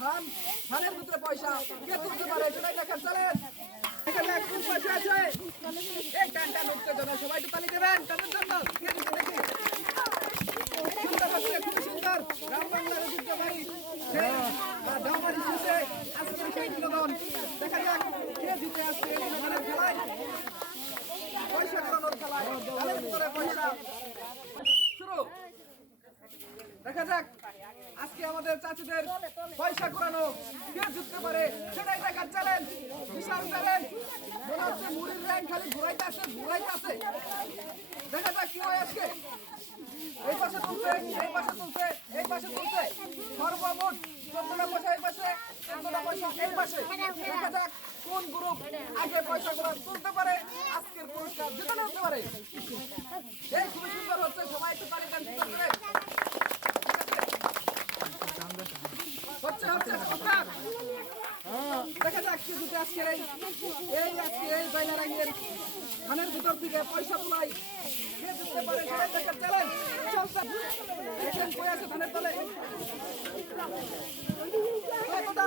ধান ধানের ভিতরে পয়সা। কে তুলতে পারে? সেটাই দেখেন চলেন এখানে ফুল পয়সা আছে। এই টান টান উত্তেজনা সবাই একটু তালি দেবেন। টানের জন্য। খুবই সুন্দর। গ্রাম বাংলার ঐতিহ্যবাহী সেই, আহ, ডাউমারি শেষে আজকের সেই বিনোদন। দেখা যাক কে দেখা যাক। আজকে আমাদের চাচিদের পয়সা করানো কে জিততে পারে, সেটাই দেখার চ্যালেঞ্জ বিশাল চ্যালেঞ্জ মনে হচ্ছে মুড়ির র্যাঙ্ক খালি ঘুরাইতে আছে ঘুরাইতে আছে দেখা যাক কি হয় আজকে। এই পাশে তুলছে, এই পাশে তুলছে, এই পাশে তুলছে। সর্বমোট চোদ্দটা পয়সা এই পাশে, চোদ্দটা পয়সা এই পাশে। দেখা যাক কোন গ্রুপ আগে পয়সা গুলো তুলতে পারে, আজকের পুরস্কার জিতানো হতে পারে। এই খুবই সুন্দর হচ্ছে, সবাই একটু তালি দেন সুন্দর করে হচ্ছে হচ্ছে চমৎকার। দেখা যাক এই এই আজকে এই ভিতর থেকে পয়সা তোলাই কে জিততে পারে তলে কতটা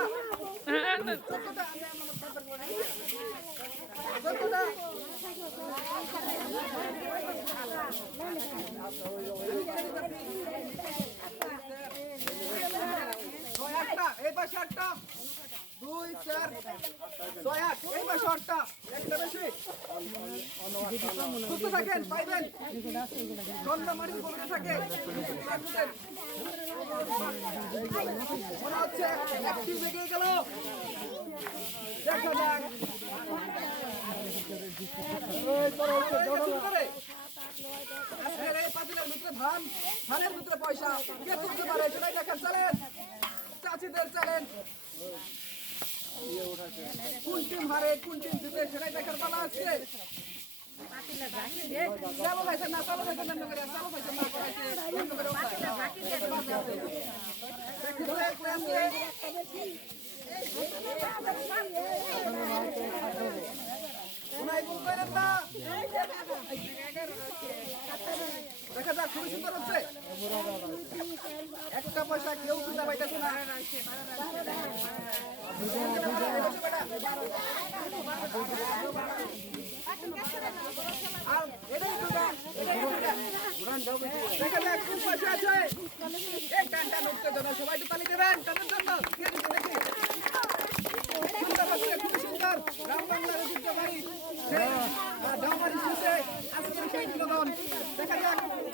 চোদ্দটা চোদ্দটা ছয় আটটা এই পাশে আটটা দুই এই পাশে আটটা থাকেন পাইবেন সন্ধ্যা ধান ধানের ভিতরে পয়সা কে তুলতে পারে সেটাই দেখার চ্যালেঞ্জ চাষিদের চ্যালেঞ্জ কোন টিম হারে কোন টিম জিতে সেটাই দেখার পালা আছে চালো ভাইছে না চালো যাক খুবই সুন্দর হচ্ছে একটা পয়সা কেউ তুলতে পাইতেছে না। আর সবাই একটু তালি দেবেন। টানের জন্য কে দিচ্ছে দেখি সুন্দর হচ্ছে, খুবই সুন্দর গ্রাম বাংলার ঐতিহ্যবাহী সেই আহ, ডাউমারি শেষে আজকের সেই বিনোদন দেখা যাক কে জিতে আসছে এই বিনোদনের খেলায়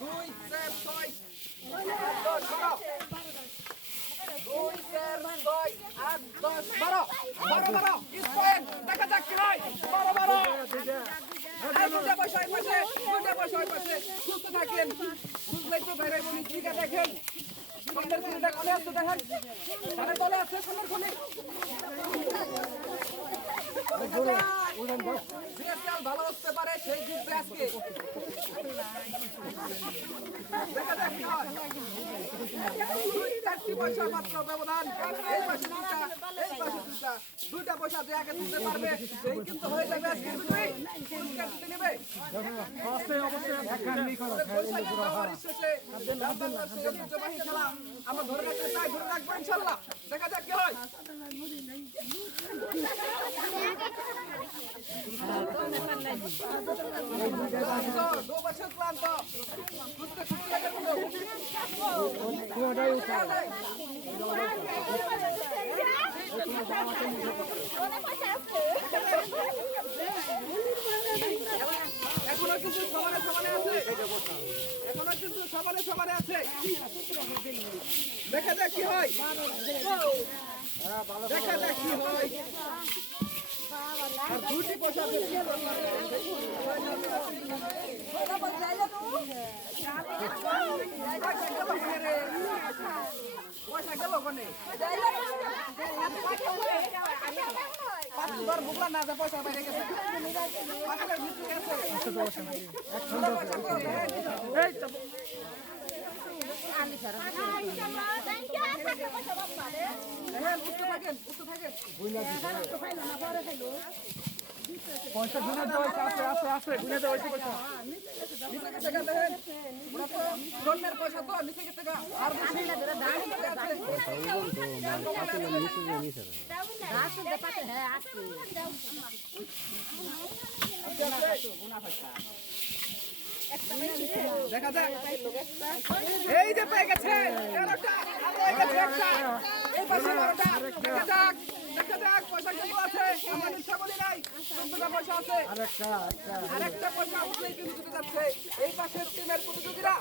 দুই চার ছয় দশ বারো দুই চার ছয় আট দশ বারো বারো বারো দেখা যাক হয় এই পয়সা ওই পাশে ওই পাশে সুস্থ থাকেন বুঝলেই তো বাইরে বলি আছে দেখেন ভালো হতে পারে সেই জিতবে আজকে। দেখা যাক চারটি পয়সা মাত্র ব্যবধান। এই পাশে দুইটা, এই পাশে দুইটা দুইটা পয়সা যে আগে তুলতে পারবে। সেই কিন্তু হয়ে যাবে আজকে বিজয়ী পুরস্কার জিতে নেবে। আমরা ধরে রাখতে চাই, ধরে রাখব ইনশাল্লাহ। দেখা যাক কি হয়। এখনও কিন্তু সমানে সমানে আছে এখনও কিন্তু সমানে সমানে আছে দেখা যাক কি হয়। দেখা যাক কি হয়। না যে পয়সা বাইরে গেছে এই তো হ্যাঁ উঠতে থাকেন উঠতে থাকেন পয়সা গুনে দেওয়া আছে আছে আছে গুনে দেওয়া হয়েছে পয়সা নিচে গেছে গা দেখেন জন্মের পয়সা তো নিচে গেছে গা আর বেশি আছে দেখা যাক। এই যে পেয়ে গেছে তেরোটা আর রয়ে গেছে একটা। এই পাশে বারোটা। দেখা যাক দেখা যাক পয়সা কত আছে? আমার ইচ্ছা বলি নাই চোদ্দটা পয়সা আছে। আরেকটা পয়সা উঠলেই কিন্তু দিতে যাচ্ছে। এই পাশের টিমের প্রতিযোগীরা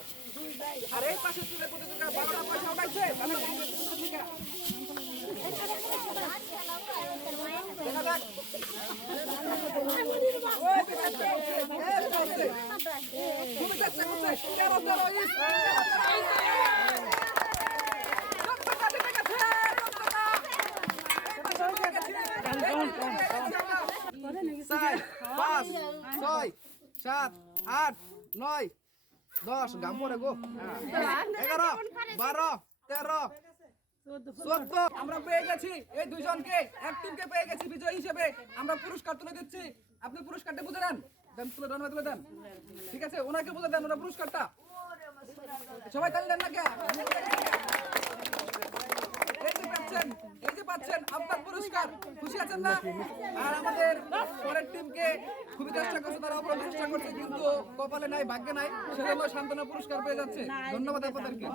আর এই পাশের টিমের প্রতিযোগীরা বারোটা পয়সা উঠাইছে তাহলে দেখা যাক ওই যে চেষ্টা করছে, চেষ্টা করছে। তুমি চেষ্টা করছে তেরো তেরো ইস দক্ষতা দিতে গেছে দক্ষতা পাঁচ ছয় সাত আট নয় দশ গাম গো এগারো বারো তেরো চোদ্দ আমরা পেয়ে গেছি এই দুইজনকে এক টিমকে পেয়ে গেছি বিজয় হিসেবে আমরা পুরস্কার তুলে দিচ্ছি। আপনি পুরস্কারটা বুঝে নেন। দেন, তুলে তুলে দেন। ঠিক আছে, ওনাকে বুঝে দেন, ওনার পুরস্কারটা। সবাই দেন না কে পুরস্কার। খুশি আছেন না? আর আমাদের পরের টিমকে কিন্তু কপালে নাই, ভাগ্যে নাই সান্ত্বনা পুরস্কার পেয়ে যাচ্ছে। ধন্যবাদ আপনাদেরকে।